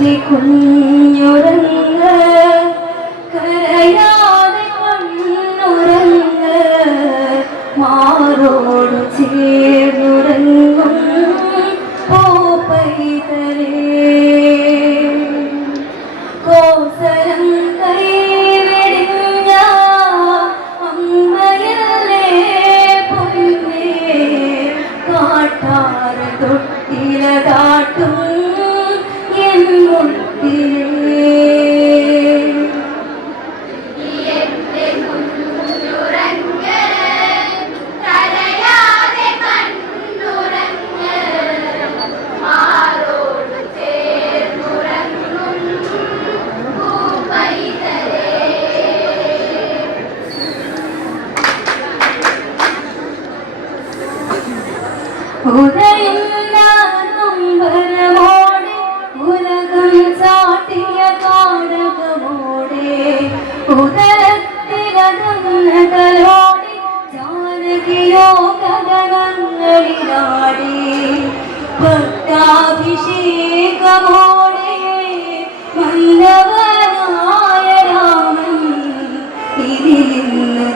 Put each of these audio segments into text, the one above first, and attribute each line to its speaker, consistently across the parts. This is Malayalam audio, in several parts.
Speaker 1: 你困。ഉദത്തിലതോടി ജാനകിയോ കടകങ്ങളിലാടി ഭക്താഭിഷേകമോടെ മന്ദവനായ രാമൻ ഇതിൽ നിന്ന്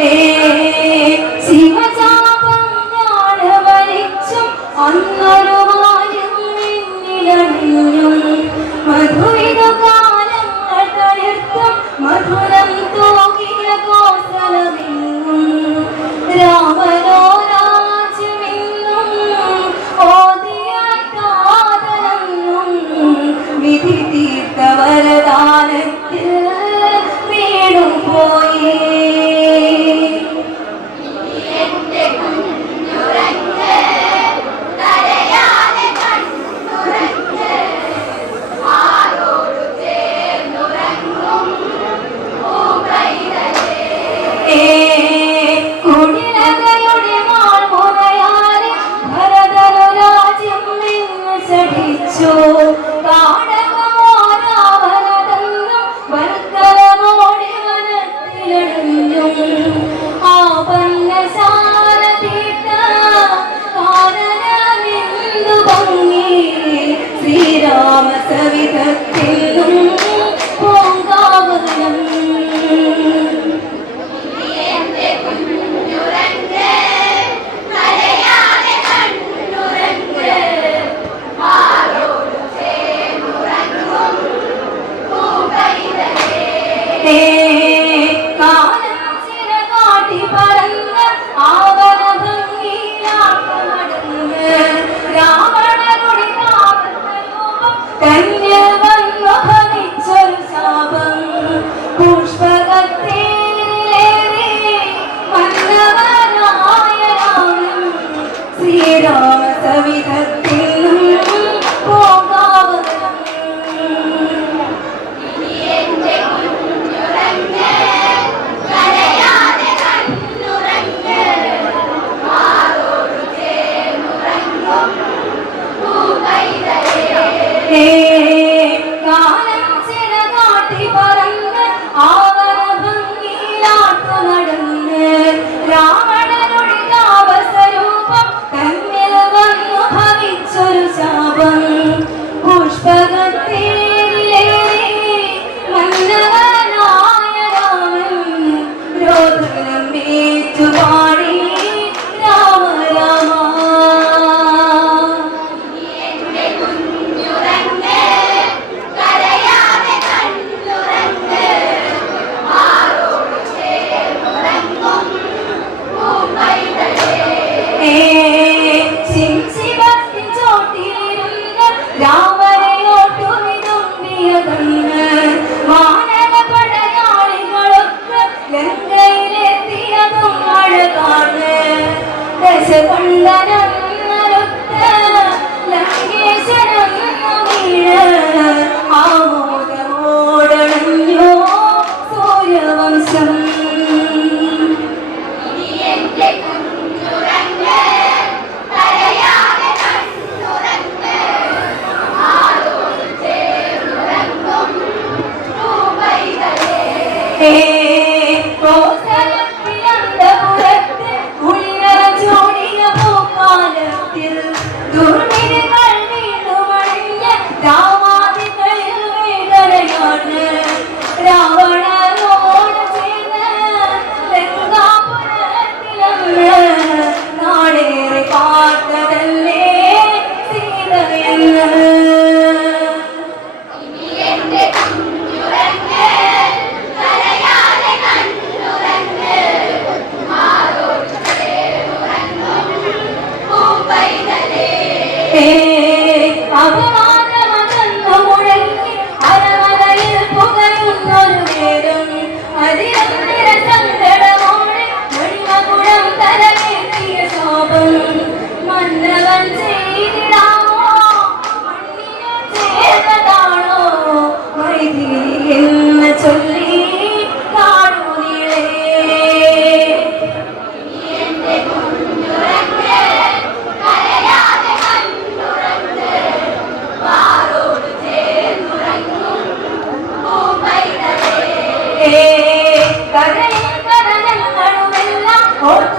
Speaker 1: Amen. dan ചെയ്തതും അഴകാണ് ദശകണ്ഠനം തേടിയെത്തും